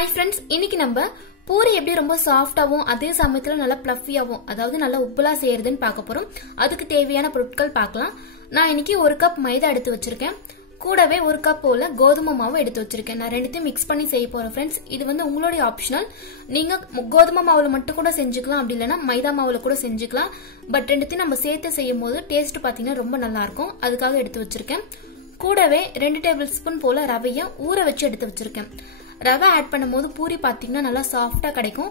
Hi friends, இன்னைக்கு நம்ம பூரி எப்படி ரொம்ப சாஃப்ட்டாவும் அதே சமயத்துல நல்லா ஃப்ளஃபியாவும் அதாவது நல்லா உப்புலா செய்யறதுன்னு பார்க்க போறோம். அதுக்கு தேவையான பொருட்கள் பார்க்கலாம். நான் இன்னைக்கு 1 கப் மைதா எடுத்து வச்சிருக்கேன். கூடவே 1 கப் போல கோதுமை மாவு எடுத்து வச்சிருக்கேன். நான் ரெண்டுத்தையும் மிக்ஸ் பண்ணி செய்ய போறேன் फ्रेंड्स. இது வந்து உங்களுடைய ஆப்ஷனல். நீங்க கோதுமை மாவுல மட்டும் கூட செஞ்சுக்கலாம், அப்படி இல்லனா மைதா மாவுல கூட செஞ்சுக்கலாம். பட் ரெண்டுத்தையும் நம்ம சேர்த்து செய்யும்போது டேஸ்ட் பாத்தீங்கன்னா ரொம்ப நல்லா இருக்கும். அதுக்காக எடுத்து வச்சிருக்கேன். கூடவே 2 டேபிள் ஸ்பூன் போல ரவையை ஊற வச்சு எடுத்து வச்சிருக்கேன். ரவை ஆட் பண்ணும்போது பூரி பாத்தீங்கன்னா நல்லா சாஃப்டா கிடைக்கும்.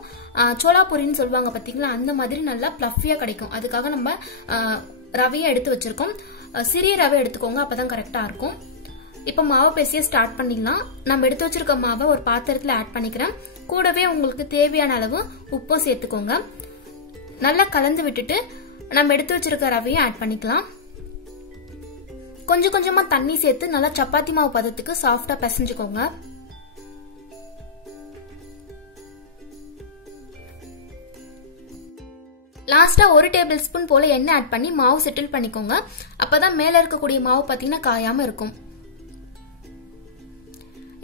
சோளா பூரின்னு சொல்லுவாங்க பாத்தீங்களா, அந்த மாதிரி நல்லா ஃப்ளஃபியா கிடைக்கும். அதுக்காக நம்ம ரவையை எடுத்து வச்சிருக்கோம். சிறிய ரவை எடுத்துக்கோங்க, அப்பதான் கரெக்டா இருக்கும். இப்ப மாவு பேசிய ஸ்டார்ட் பண்ணிடலாம். நம்ம எடுத்து வச்சிருக்க மாவை ஒரு பாத்திரத்துல ஆட் பண்ணிக்கிறேன். கூடவே உங்களுக்கு தேவையான அளவு உப்பும் சேர்த்துக்கோங்க. நல்லா கலந்து விட்டுட்டு நம்ம எடுத்து வச்சிருக்க ரவையை ஆட் பண்ணிக்கலாம். கொஞ்சம் கொஞ்சமா தண்ணி சேர்த்து நல்லா சப்பாத்தி மாவு பதத்துக்கு சாஃப்டா பிசைஞ்சுக்கோங்க. லாஸ்டா 1 டேபிள் ஸ்பூன் போல எண்ணெய் ஆட் பண்ணி மாவு செட்டில் பண்ணிக்கோங்க. அப்பதான் மேல இருக்கக்கூடிய மாவு பாத்தீங்கன்னா காயாம இருக்கும்.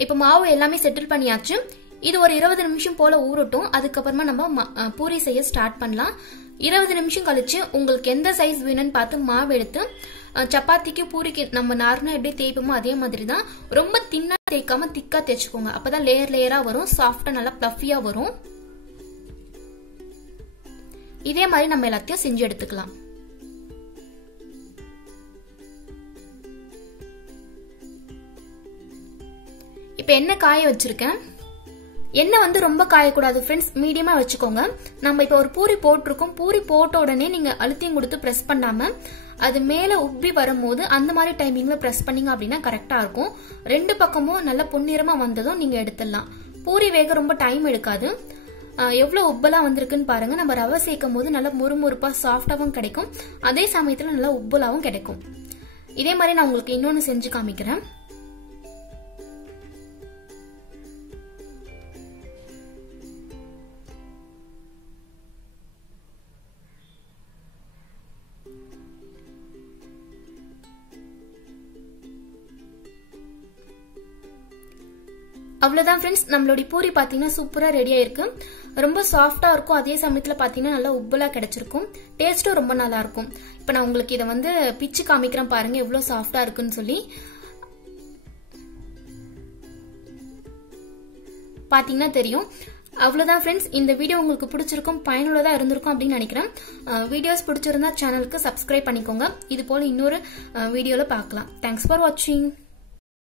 இப்ப மாவு எல்லாமே செட்டில் பண்ணியாச்சு. இது ஒரு 20 நிமிஷம் போல ஊறட்டும். அதுக்கப்புறமா நம்ம பூரி செய்ய ஸ்டார்ட் பண்ணலாம். 20 நிமிஷம் கழிச்சு உங்களுக்கு எந்த சைஸ் வேணும்னு பார்த்து மாவு எடுத்து சப்பாத்திக்கு பூரிக்கு நம்ம நார்மலா எப்படி தேய்ப்போமோ அதே மாதிரி தான். ரொம்ப தின்னா தேய்க்காம திக்கா தேய்ச்சுக்கோங்க. அப்பதான் லேயர் லேயரா வரும், சாஃப்டா நல்லா ஃப்ளஃபியா வரும். இதே மாதிரி நம்ம எல்லாத்தையும் செஞ்சு எடுத்துக்கலாம். இப்ப எண்ணெய் காய வச்சிருக்கேன். எண்ணெய் வந்து ரொம்ப காயக்கூடாது ஃப்ரெண்ட்ஸ், மீடியமா வச்சுக்கோங்க. நம்ம இப்ப ஒரு பூரி போட்டிருக்கோம். பூரி போட்ட உடனே நீங்க அழுத்தியும் கொடுத்து பிரஸ் பண்ணாம அது மேல உப்பி வரும்போது அந்த மாதிரி டைமிங்ல பிரஸ் பண்ணீங்க அப்படின்னா கரெக்டா இருக்கும். 2 பக்கமும் நல்ல பொன்னிறமா வந்ததும் நீங்க எடுத்துடலாம். பூரி வேக ரொம்ப டைம் எடுக்காது. எவ்வளவு உப்பெல்லாம் வந்திருக்குன்னு பாருங்க. நம்ம ரவை சேர்க்கும் போது நல்லா முறுமுறுப்பா சாஃப்டாவும் கிடைக்கும், அதே சமயத்துல நல்லா உப்பலாவும் கிடைக்கும். இதே மாதிரி நான் உங்களுக்கு இன்னொன்னு செஞ்சு காமிக்கிறேன். அவ்வளவுதான் ஃப்ரெண்ட்ஸ், நம்மளுடைய பூரி பாத்தீங்கன்னா சூப்பரா ரெடியா இருக்கு. ரொம்ப சாஃப்டா இருக்கும், அதே சமயத்துல பாத்தீங்கன்னா நல்லா உப்பலா கிடைச்சிருக்கும். டேஸ்டும் ரொம்ப நல்லா இருக்கும். இப்ப நான் உங்களுக்கு இதை வந்து பிச்சு காமிக்கிறேன் பாருங்க எவ்வளவு சாஃப்டா இருக்குன்னு சொல்லி. பாத்தீங்கன்னா தெரியும். அவ்வளவுதான் ஃப்ரெண்ட்ஸ், இந்த வீடியோ உங்களுக்கு பிடிச்சிருக்கும், பயனுள்ளதா இருந்திருக்கும் அப்படின்னு நினைக்கிறேன். வீடியோஸ் பிடிச்சிருந்தா சேனலுக்கு சப்ஸ்கிரைப் பண்ணிக்கோங்க. இது போல இன்னொரு வீடியோல பார்க்கலாம். தேங்க்ஸ் ஃபார் வாட்சிங்.